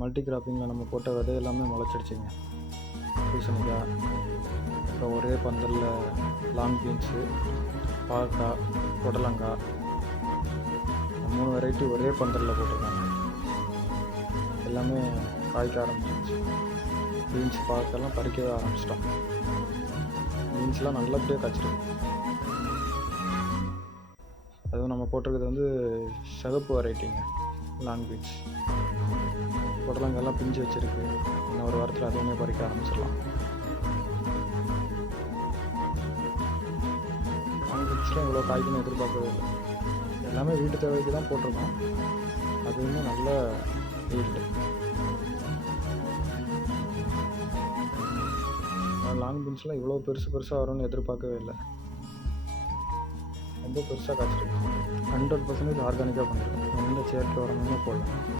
Multi கிராப்பிங்கில் நம்ம போட்ட விதை எல்லாமே முளைச்சிடுச்சிங்க. பூசணிக்காய், அப்புறம் ஒரே பந்தலில் லாங் பீன்ஸு, பாகக்காய், புடலங்காய், 3 வெரைட்டி ஒரே பந்தலில் போட்டிருக்காங்க. எல்லாமே காய்க்க ஆரம்பிச்சிருச்சு. பீன்ஸ், பாகக்காயெல்லாம் பறிக்கவே ஆரம்பிச்சிட்டோம். பீன்ஸ்லாம் நல்லபடியாக காய்ச்சிருக்கு. அதுவும் நம்ம போட்டிருக்கிறது வந்து சிகப்பு வெரைட்டிங்க, லாங் பீன்ஸ். புடலங்காயெல்லாம் பிஞ்சு வச்சுருக்கு. இன்னும் ஒரு வாரத்தில் அதுவுமே பறிக்க ஆரம்பிச்சிடலாம். லாங் பீன்ஸ்லாம் இவ்வளோ காய்க்குன்னு எதிர்பார்க்கவே இல்லை. எல்லாமே வீட்டு தேவைக்கு தான் போட்டிருக்கோம். அதுவுமே நல்ல ஈல்டு. லாங் பீன்ஸ்லாம் இவ்வளோ பெருசாக வரும்னு எதிர்பார்க்கவே இல்லை. ரொம்ப பெருசாக காய்ச்சிருக்கு. 100% ஆர்கானிக்காக பண்ணியிருக்கோம். எந்த செயற்கை உரமுமே போடல.